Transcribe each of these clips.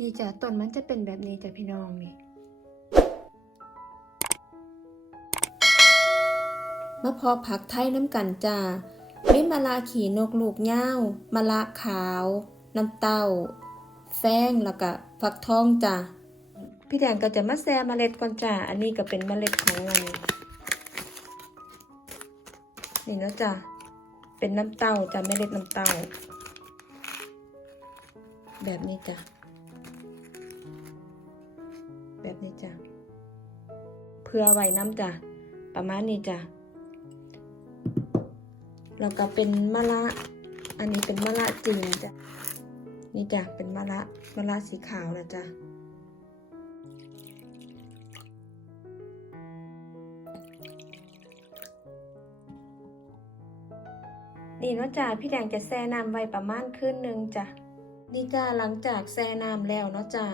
นี่จ้ะต้นมันจะเป็นแบบนี้จ้ะพี่น้องนี่มาพอผักไทยน้ำกันจ้ามีมะละขี่นกลูกย่าวมะละขาว น้ำเต้า แฟงแล้วก็ฟักทองจ้ะพี่แดงก็จะมาแซ่เมล็ดก่อนจ้าอันนี้ก็เป็นเมล็ดของมันนี่นะจ้ะเป็นน้ำเต้าจ้ะเมล็ดน้ำเต้า แบบนี้จ้ะ แบบนี้จ้ะเพื่อไว้น้ำจ้ะประมาณนี้จ้ะแล้วก็เป็นมะละอันนี้เป็นมะละจริงจ้ะนี่จ้ะเป็นมะละมะละสีขาวนะจ้ะนี่เนาะจ้ะพี่แดงจะแช่น้ำไว้ประมาณคืนหนึ่งจ้ะนี่จ้าหลังจากแช่น้ำแล้วเนาะจ้า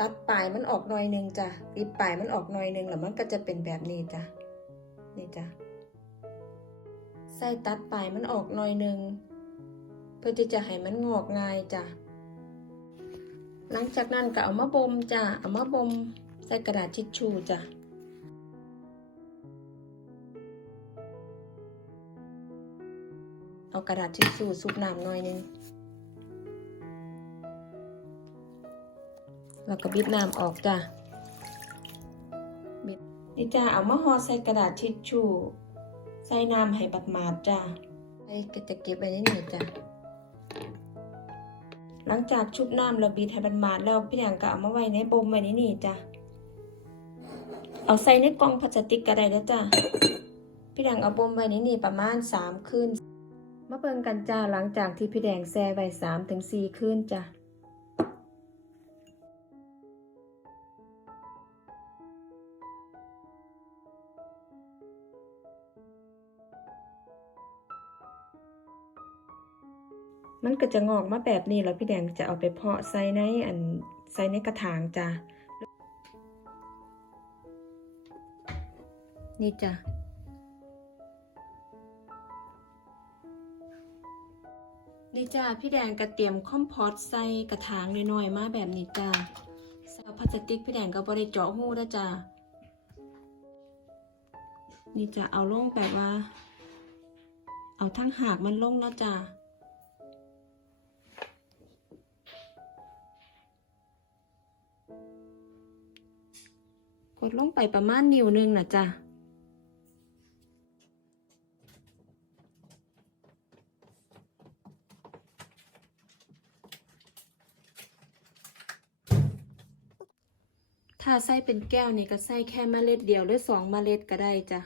ตัดปลายมันออกหน่อยหนึงจ้ะปิดปลายมันออกหน่อยหนึงแล้วมันก็จะเป็นแบบนี้จ้ะนี่จ้ะใส่ตัดปลายมันออกหน่อยหนึงเพื่อที่จะให้มันงอกง่ายจ้ะหลังจากนั้นก็เอามาบ่มจ้ะเอามาบ่มใส่กระดาษทิชชู่จ้ะเอากระดาษทิชชู่ซุบน้ำหน่อยหนึง แล้วก็บิดน้ำออกจ้ะบิดนี่จ้าเอามาห่อใส่กระดาษทิชชู่ ใส่น้ำให้บัดมาดจ้าไอ้ก็จะเก็บไว้ในนี้จ้ะหลังจากชุบน้ำแล้วบีบให้บัดมาดแล้วพี่แดงก็เอามาไว้ในบ่มไว้ในนี่จ้ะเอาใส่ในกล่องพลาสติกก็ได้แล้วจ้ะพี่แดงเอาบ่มไว้ในนี่ประมาณสามคืนมาเบิ่งกันจ้าหลังจากที่พี่แดงแช่ไว้สามถึงสี่คืนจ้ะ มันก็จะงอกมาแบบนี้แล้วพี่แดงจะเอาไปเพาะใส่ในอันใส่ในกระถางจ้ะ นี่จ้ะนี่จ้าพี่แดงก็เตรียมคอมพอสใส่กระถางน้อยๆมาแบบนี้จ้าใส่พลาสติกพี่แดงก็บริเจาะหูแล้วจ้านี่จะเอาลงแบบว่า เอาทั้งหากมันลงแล้วจ้า กดลงไปประมาณนิ้วหนึงนะจ้ะถ้าใส่เป็นแก้วนี่ก็ใส่แค่เมล็ดเดียวหรือสองเมล็ดก็ได้จ้ะ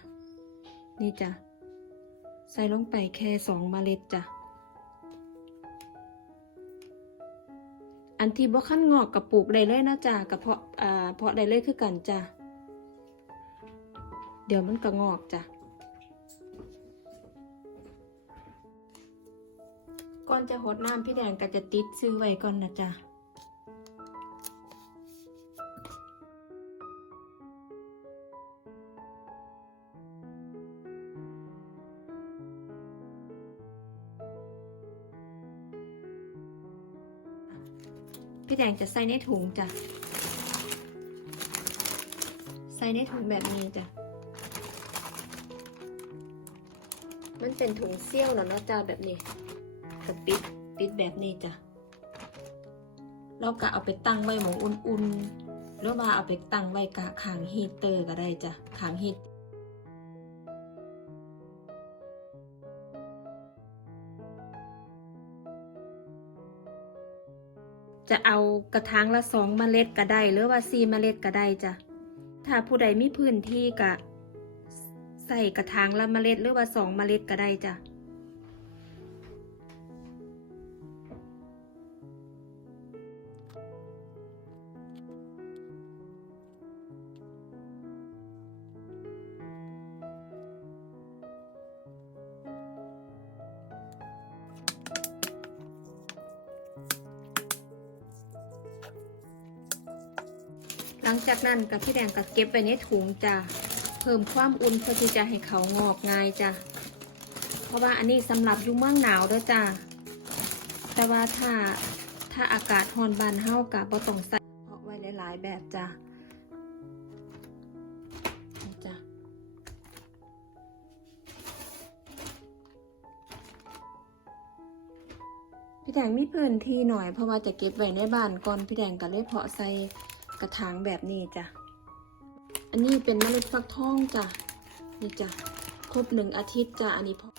นี่จ้ะ ใส่ลงไปแค่สองเมล็ดจ้ะ อันที่บ่ขั้นงอกกับปลูกได้เลยนะจ้ะกับเพาะอ่าเพาะได้เลยคือกันจ้ะ เดี๋ยวมันก็งอกจ้ะ ก่อนจะหดน้ำพี่แดงก็จะติดซื้อไว้ก่อนนะจ๊ะพี่แดงจะใส่ในถุงจ้ะ ใส่ในถุงแบบนี้จ้ะ มันเป็นถุงเซี่ยวแล้วเนาะจ้าแบบนี้ก็ปิดปิดแบบนี้จ้ะเราก็เอาไปตั้งไว้หมองอุ่นๆหรือว่าเอาไปตั้งไว้กะขางฮีเตอร์ก็ได้จ้ะขางฮีตจะเอากระถางละสองเมล็ดก็ได้ หรือว่าสี่เมล็ดก็ได้จ้ะถ้าผู้ใดมีพื้นที่กะ ใส่กระถางละเมล็ดหรือว่าสองเมล็ดก็ได้จ้ะหลังจากนั้นกับพี่แดงก็เก็บไว้ในถุงจ้ะ เพิ่มความอุ่นเพื่อที่จะให้เขางอกง่ายจ้ะ เพราะว่าอันนี้สำหรับยุ่งเมืองหนาวด้วยจ้ะ แต่ว่าถ้าถ้าอากาศร้อนบานเฮากะบ่ต้องใส่เพาะไว้หลายๆแบบจ้ะจ้ะพี่แดงมีพื้นที่หน่อยเพราะว่าจะเก็บไว้ในบ้านก่อนพี่แดงก็เลยเพาะใส่กระถางแบบนี้จ้ะ อันนี้เป็นเมล็ดฟักทองจ้ะนี่จ้ะครบหนึ่งอาทิตย์จ้ะอันนี้เพาะ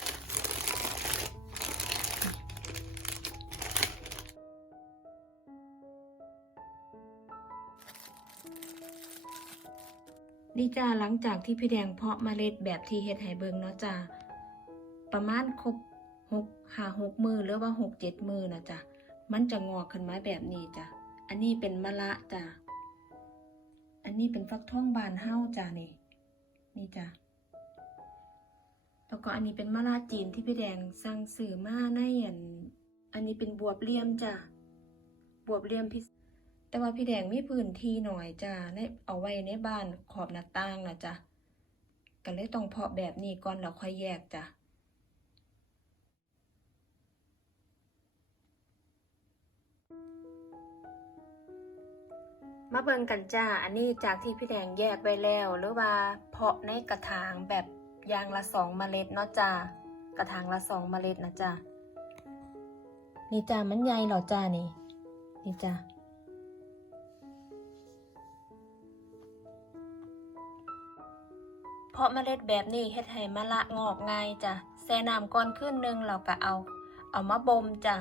นี่จ้าหลังจากที่พี่แดงเพาะเมล็ดแบบที่เฮ็ดให้เบิงเนาะจ้าประมาณครบหกหาหกมือหรือว่าหกเจ็ดมือนะจ้ะมันจะงอกขึ้นมาแบบนี้จ้ะอันนี้เป็นมะละจ้ะ อันนี้เป็นฟักทองบานเฮ้าจ้ะนี่ นี่จ้ะแล้วก็อันนี้เป็นมะละจีนที่พี่แดงสั่งซื้อมาในอันอันนี้เป็นบวบเลี่ยมจ้ะบวบเลี่ยมพิศแต่ว่าพี่แดงมีพื้นที่หน่อยจ้าในเอาไว้ในบ้านขอบหน้าต่างนะจ้ะก็เลยต้องเพาะแบบนี้ก่อนแล้วค่อยแยกจ้ะ มาเบิ่งกันจ้า อันนี้จากที่พี่แดงแยกไว้แล้ว หรือว่าเพาะในกระถางแบบยางละสองเมล็ดเนาะจ้ากระถางละสองเมล็ดนะจ้านี่จ้ามันใหญ่หรอจ้านี่นี่จ้าเพราะเมล็ดแบบนี้เฮ็ดให้มะละงอกง่ายจ้ะแช่น้ำก่อนขึ้นหนึ่งเราก็เอา เอามาบ่มจ้ะ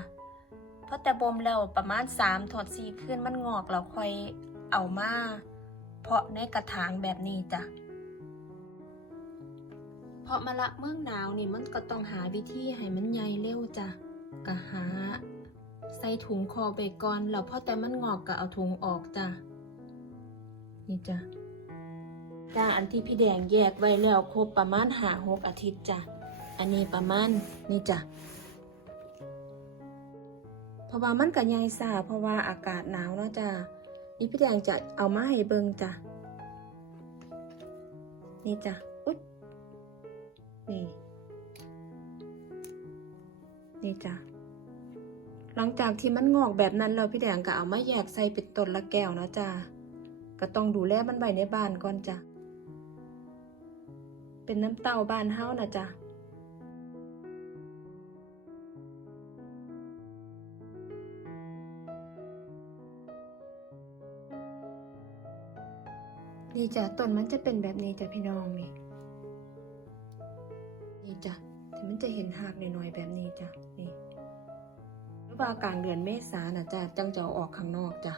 เพราะแต่บ่มแล้วประมาณ3ถอด4ขึ้นมันงอกเราค่อย เอามาเพาะในกระถางแบบนี้จ้ะเพราะมะละเมืองหนาวนี่มันก็ต้องหาวิธีให้มันใหญ่เร็วจ้ะก็หา ใส่ถุงคอไปก่อนแล้วพอแต่มันงอกก็เอาถุงออกจ้ะนี่จ้ะจ้าอันที่พี่แดงแยกไว้แล้วครบประมาณหาหกอาทิตย์จ้ะอันนี้ประมาณนี่จ้ะเพราะว่ามันก็ใหญ่ซาเพราะว่าอากาศหนาวเนาะจ้ะ นี่พี่แดงจะเอามาให้เบิงจ้ะ นี่จ้ะ อุ๊ยนี่ นี่จ้ะ หลังจากที่มันงอกแบบนั้นแล้วพี่แดงก็เอามาแยกใส่เป็นต้นละแก้วนะจ้ะ ก็ต้องดูแลมันไว้ในบ้านก่อนจ้ะ เป็นน้ำเต้าบ้านเฮ้านะจ๊ะ นี่จ้ะต้นมันจะเป็นแบบนี้จ้ะพี่น้องนี่นี่จ้ะแต่มันจะเห็นหากหน่อยๆแบบนี้จ้ะนี่หรือว่ากลางเดือนเมษาน่ะจ้ะจังจะเอาออกข้างนอกจ้ะ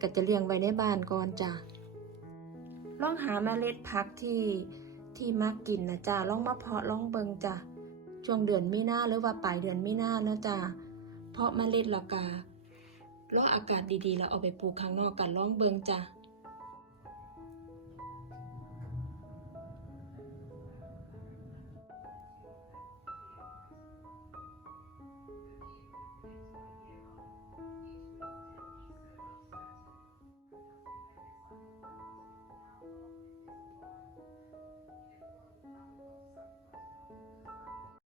ก็จะเลี้ยงไว้ในบ้านก่อนจ้ะลองหาเมล็ดพักที่ที่มักกินนะจ้าลองมาเพาะลองเบิงจ้ะช่วงเดือนมีนาหรือว่าปลายเดือนมีนาเนาะจ้าเพาะเมล็ดละกาลองอากาศดีๆ แล้วเอาไปปลูกข้างนอกกันลองเบิงจ้ะ